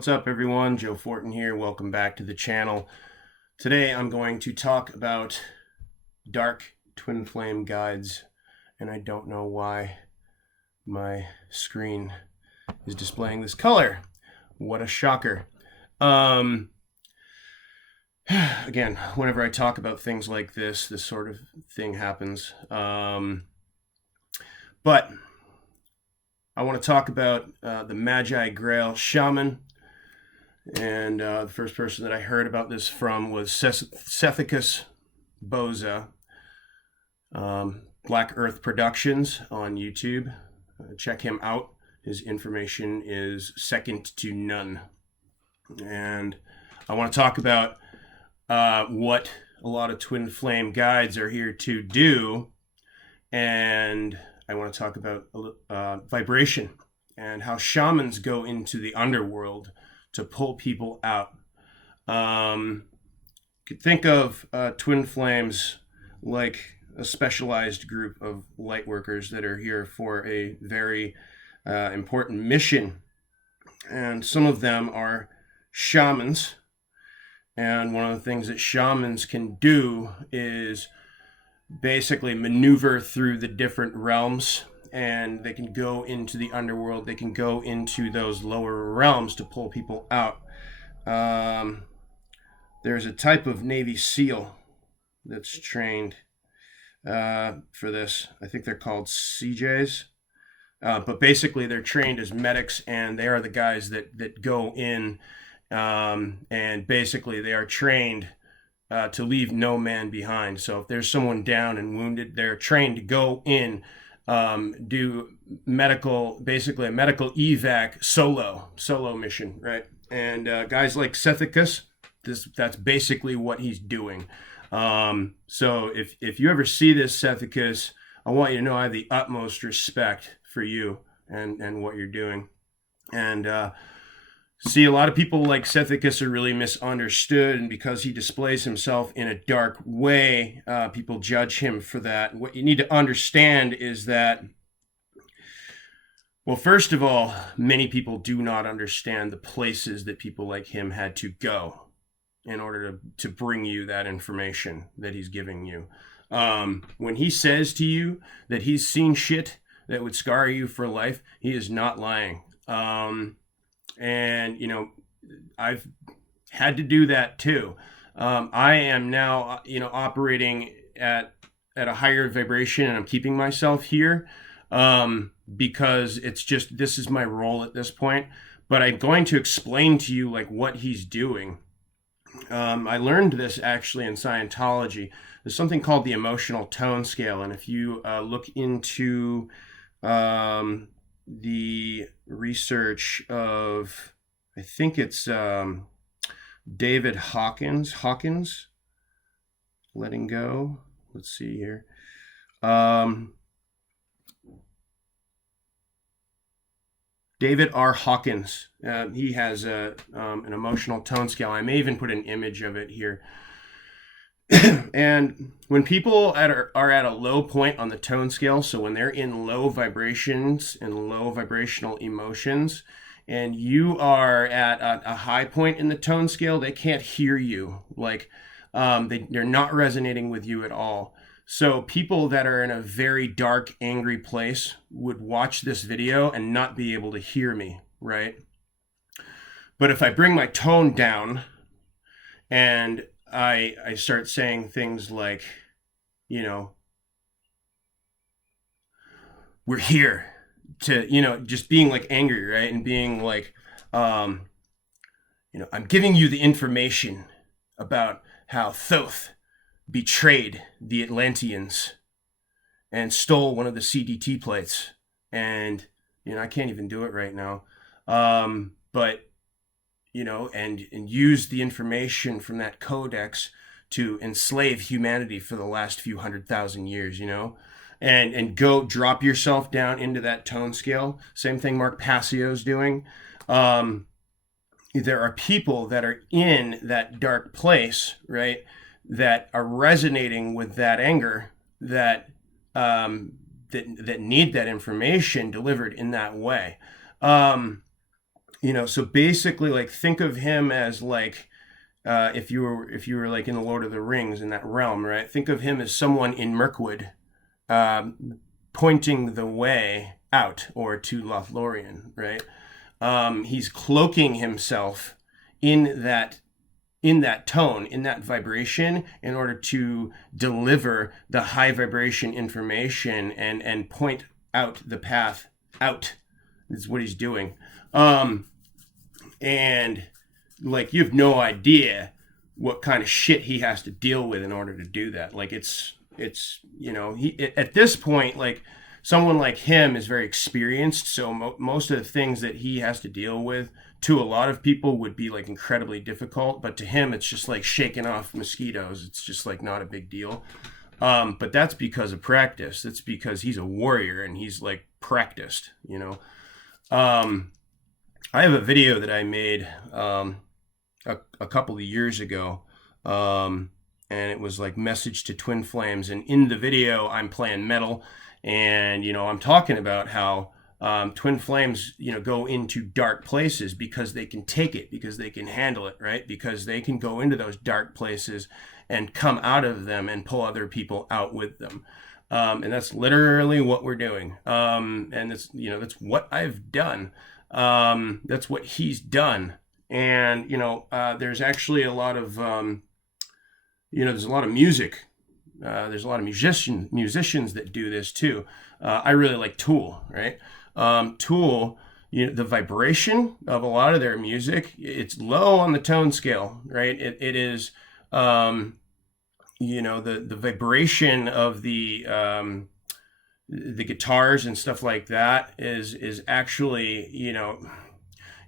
What's up, everyone? Joe Fortin here. Welcome back to the channel. Today I'm going to talk about dark twin flame guides, and I don't know why my screen is displaying this color. What a shocker. Again, whenever I talk about things like this sort of thing happens. But I want to talk about the Magi Grail Shaman. And the first person that I heard about this from was Sethicus Boza, Black Earth Productions on YouTube. Check him out. His information is second to none. And I want to talk about what a lot of twin flame guides are here to do. And I want to talk about vibration and how shamans go into the underworld to pull people out. You could think of twin flames like a specialized group of light workers that are here for a very important mission. And some of them are shamans. And one of the things that shamans can do is basically maneuver through the different realms, and they can go into the underworld. They can go into those lower realms to pull people out. There's a type of Navy SEAL that's trained for this. I think they're called CJs. But basically they're trained as medics, and they are the guys that go in, and basically they are trained to leave no man behind. So if there's someone down and wounded, they're trained to go in, do basically a medical evac solo mission, right? And guys like Sethicus, that's basically what he's doing. So if you ever see this, Sethicus, I want you to know I have the utmost respect for you and what you're doing. And see, a lot of people like Sethicus are really misunderstood, and because he displays himself in a dark way, people judge him for that. What you need to understand is that, well, first of all, many people do not understand the places that people like him had to go in order to bring you that information that he's giving you. When he says to you that he's seen shit that would scar you for life, he is not lying. And, you know, I've had to do that too. I am now, operating at a higher vibration, and I'm keeping myself here because it's just, this is my role at this point. But I'm going to explain to you like what he's doing. I learned this actually in Scientology. There's something called the emotional tone scale. And if you look into the research of, I think it's David Hawkins, letting go. Let's see here. David R. Hawkins. He has an emotional tone scale. I may even put an image of it here. And when people are at a low point on the tone scale, so when they're in low vibrations and low vibrational emotions, and you are at a high point in the tone scale, they can't hear you. Like they're not resonating with you at all. So people that are in a very dark, angry place would watch this video and not be able to hear me, right? But if I bring my tone down and I start saying things like, we're here to, just being like angry, right? And being like, I'm giving you the information about how Thoth betrayed the Atlanteans and stole one of the CDT plates. And, I can't even do it right now. But and use the information from that codex to enslave humanity for the last few 100,000 years, and go drop yourself down into that tone scale. Same thing Mark Passio's doing. There are people that are in that dark place, right, that are resonating with that anger, that need that information delivered in that way. So basically, like, think of him as like, if you were like in the Lord of the Rings, in that realm, right? Think of him as someone in Mirkwood, pointing the way out, or to Lothlorien, right? He's cloaking himself in that tone, in that vibration, in order to deliver the high vibration information and point out the path out. Is what he's doing. And like, you have no idea what kind of shit he has to deal with in order to do that. Like, it's he, at this point, like, someone like him is very experienced, so most of the things that he has to deal with, to a lot of people, would be like incredibly difficult, but to him it's just like shaking off mosquitoes. It's just like not a big deal. But that's because of practice. That's because he's a warrior and he's like practiced. I have a video that I made a couple of years ago, and it was like Message to Twin Flames. And in the video, I'm playing metal, and I'm talking about how twin flames go into dark places because they can take it, because they can handle it, right? Because they can go into those dark places and come out of them and pull other people out with them. And that's literally what we're doing. And that's what I've done. That's what he's done. And there's actually a lot of there's a lot of music. There's a lot of musicians that do this too. I really like Tool, right? Tool, the vibration of a lot of their music, it's low on the tone scale, right? It is, the vibration of the guitars and stuff like that is actually,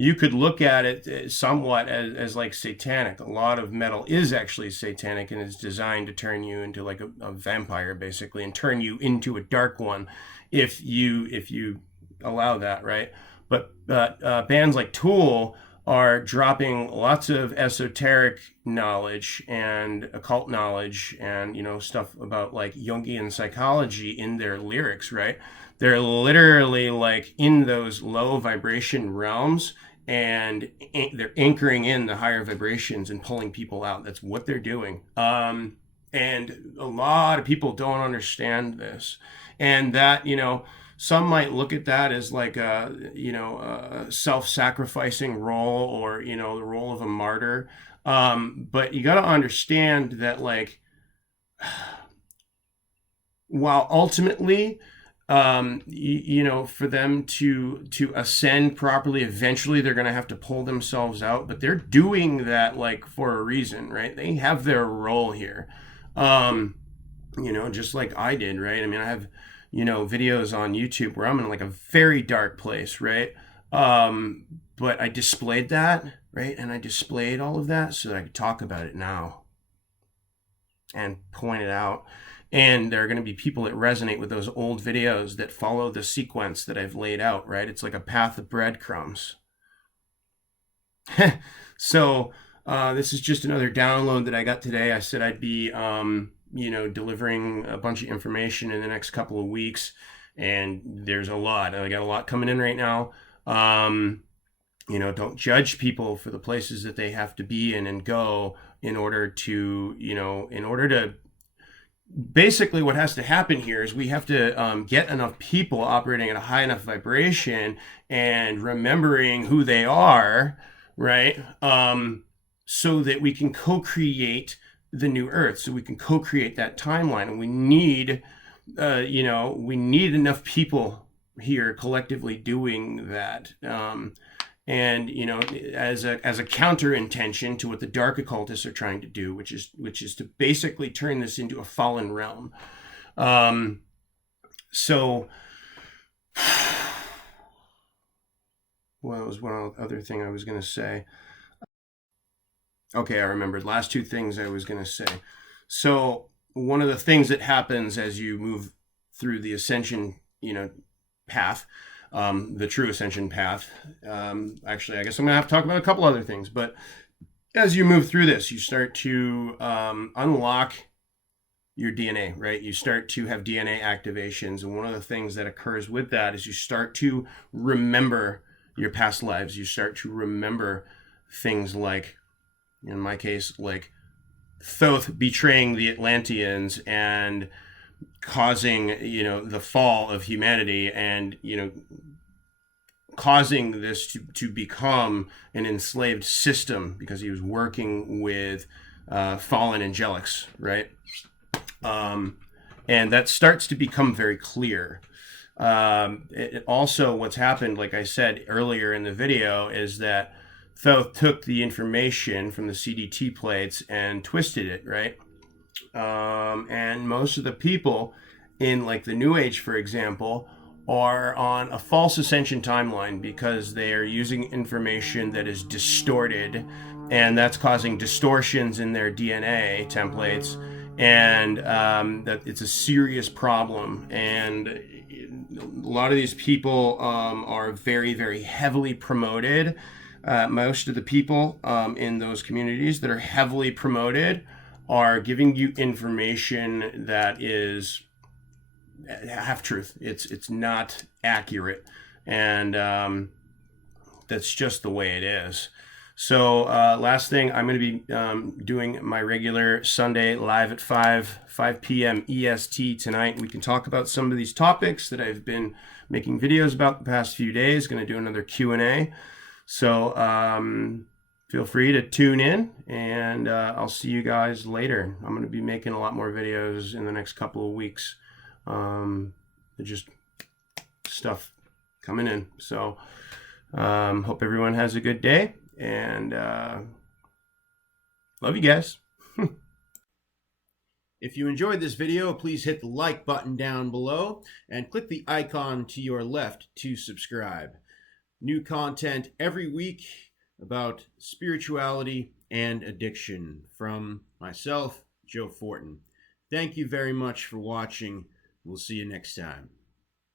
you could look at it somewhat as like satanic. A lot of metal is actually satanic, and it's designed to turn you into like a vampire, basically, and turn you into a dark one if you allow that, right? But bands like Tool are dropping lots of esoteric knowledge and occult knowledge and stuff about like Jungian psychology in their lyrics, right? They're literally like in those low vibration realms, and they're anchoring in the higher vibrations and pulling people out. That's what they're doing. And a lot of people don't understand this, and that some might look at that as like a self-sacrificing role, or the role of a martyr. But you got to understand that, like, while ultimately, for them to ascend properly, eventually they're going to have to pull themselves out. But they're doing that like for a reason, right? They have their role here. Just like I did, right? I mean, I have videos on YouTube where I'm in like a very dark place, right? But I displayed that, right? And I displayed all of that so that I could talk about it now and point it out. And there are going to be people that resonate with those old videos that follow the sequence that I've laid out, right? It's like a path of breadcrumbs. So this is just another download that I got today. I said I'd be delivering a bunch of information in the next couple of weeks, and there's a lot. I got a lot coming in right now. Don't judge people for the places that they have to be in and go in order to basically, what has to happen here is we have to get enough people operating at a high enough vibration and remembering who they are, right? So that we can co-create the new Earth, so we can co-create that timeline. And we need, enough people here collectively doing that. And as a counter intention to what the dark occultists are trying to do, which is to basically turn this into a fallen realm. So, well, that was one other thing I was going to say. Okay, I remembered. Last two things I was going to say. So one of the things that happens as you move through the ascension, path, the true ascension path. Actually, I guess I'm going to have to talk about a couple other things. But as you move through this, you start to unlock your DNA, right? You start to have DNA activations. And one of the things that occurs with that is you start to remember your past lives. You start to remember things like, in my case, like Thoth betraying the Atlanteans and causing, the fall of humanity, and, causing this to become an enslaved system because he was working with fallen angelics, right? And that starts to become very clear. Also, what's happened, like I said earlier in the video, is that Thoth took the information from the CDT plates and twisted it, right? And most of the people in, like, the New Age, for example, are on a false ascension timeline because they are using information that is distorted, and that's causing distortions in their DNA templates, and that it's a serious problem. And a lot of these people are very, very heavily promoted. Most of the people in those communities that are heavily promoted are giving you information that is half truth. It's not accurate, and that's just the way it is. So last thing, I'm going to be doing my regular Sunday live at 5 p.m. EST tonight. We can talk about some of these topics that I've been making videos about the past few days. Going to do another Q&A. So feel free to tune in, and I'll see you guys later. I'm going to be making a lot more videos in the next couple of weeks. Just stuff coming in. So hope everyone has a good day, and love you guys. If you enjoyed this video, please hit the like button down below and click the icon to your left to subscribe. New content every week about spirituality and addiction from myself, Joe Fortin. Thank you very much for watching. We'll see you next time.